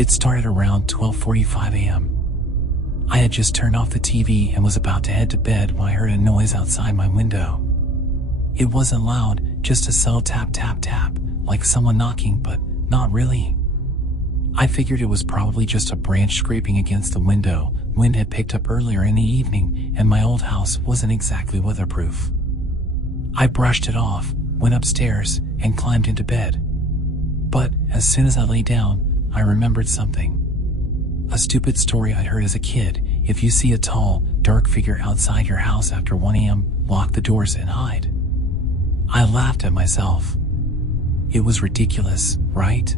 It started around 12:45 a.m. I had just turned off the TV and was about to head to bed when I heard a noise outside my window. It wasn't loud, just a subtle tap tap tap, like someone knocking, but not really. I figured it was probably just a branch scraping against the window. Wind had picked up earlier in the evening, and my old house wasn't exactly weatherproof. I brushed it off, went upstairs, and climbed into bed. But as soon as I lay down, I remembered something. A stupid story I'd heard as a kid: if you see a tall, dark figure outside your house after 1 a.m., lock the doors and hide. I laughed at myself. It was ridiculous, right?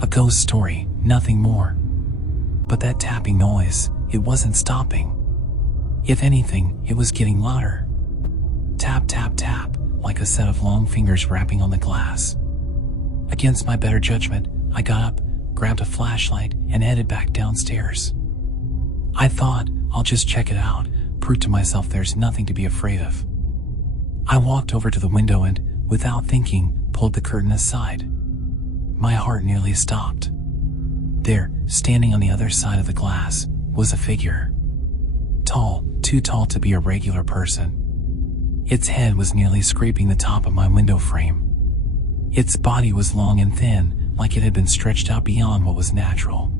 A ghost story, nothing more. But that tapping noise, it wasn't stopping. If anything, it was getting louder. Tap, tap, tap, like a set of long fingers rapping on the glass. Against my better judgment, I got up, grabbed a flashlight, and headed back downstairs. I thought, I'll just check it out, prove to myself there's nothing to be afraid of. I walked over to the window and, without thinking, pulled the curtain aside. My heart nearly stopped. There, standing on the other side of the glass, was a figure. Tall, too tall to be a regular person. Its head was nearly scraping the top of my window frame. Its body was long and thin, like it had been stretched out beyond what was natural.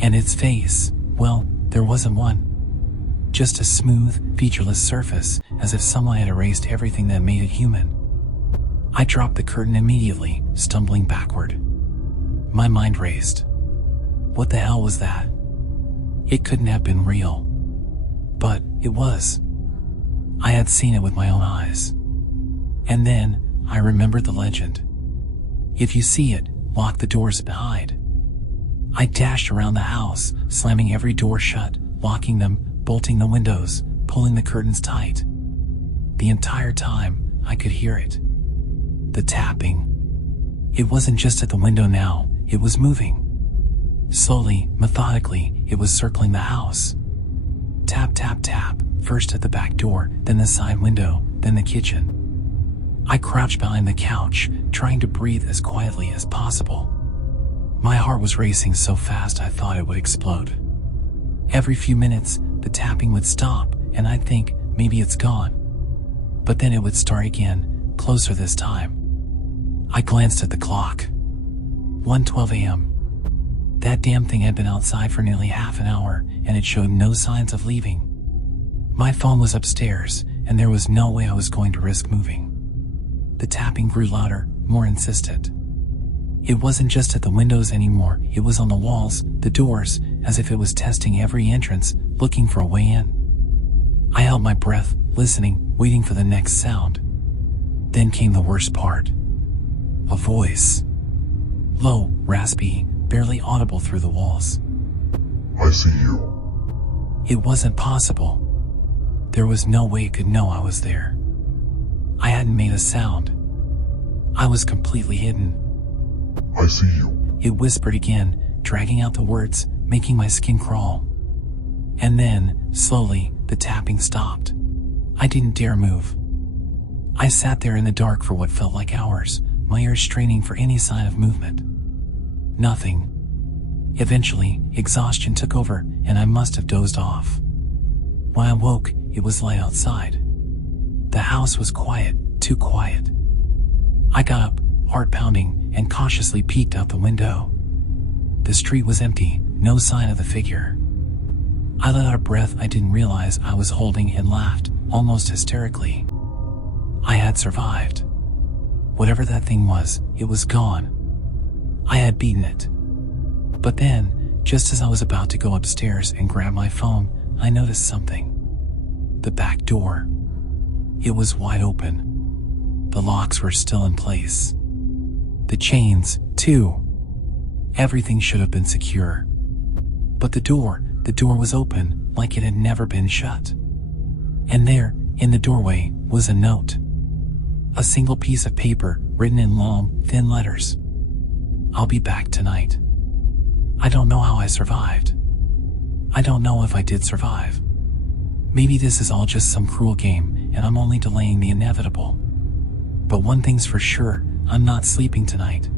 And its face, well, there wasn't one. Just a smooth, featureless surface, as if someone had erased everything that made it human. I dropped the curtain immediately, stumbling backward. My mind raced. What the hell was that? It couldn't have been real. But it was. I had seen it with my own eyes. And then, I remembered the legend. If you see it, lock the doors and hide. I dashed around the house, slamming every door shut, locking them, bolting the windows, pulling the curtains tight. The entire time, I could hear it. The tapping. It wasn't just at the window now, it was moving. Slowly, methodically, it was circling the house. Tap, tap, tap, first at the back door, then the side window, then the kitchen. I crouched behind the couch, trying to breathe as quietly as possible. My heart was racing so fast I thought it would explode. Every few minutes, the tapping would stop, and I'd think, maybe it's gone. But then it would start again, closer this time. I glanced at the clock. 1:12 a.m. That damn thing had been outside for nearly half an hour, and it showed no signs of leaving. My phone was upstairs, and there was no way I was going to risk moving. The tapping grew louder, more insistent. It wasn't just at the windows anymore, it was on the walls, the doors, as if it was testing every entrance, looking for a way in. I held my breath, listening, waiting for the next sound. Then came the worst part. A voice. Low, raspy, barely audible through the walls. I see you. It wasn't possible. There was no way it could know I was there. I hadn't made a sound. I was completely hidden. I see you. It whispered again, dragging out the words, making my skin crawl. And then, slowly, the tapping stopped. I didn't dare move. I sat there in the dark for what felt like hours, my ears straining for any sign of movement. Nothing. Eventually, exhaustion took over, and I must have dozed off. When I woke, it was light outside. The house was quiet, too quiet. I got up, heart pounding, and cautiously peeked out the window. The street was empty, no sign of the figure. I let out a breath I didn't realize I was holding and laughed, almost hysterically. I had survived. Whatever that thing was, it was gone. I had beaten it. But then, just as I was about to go upstairs and grab my phone, I noticed something. The back door. It was wide open. The locks were still in place. The chains, too. Everything should have been secure. But the door was open, like it had never been shut. And there, in the doorway, was a note. A single piece of paper, written in long, thin letters. I'll be back tonight. I don't know how I survived. I don't know if I did survive. Maybe this is all just some cruel game, and I'm only delaying the inevitable. But one thing's for sure, I'm not sleeping tonight.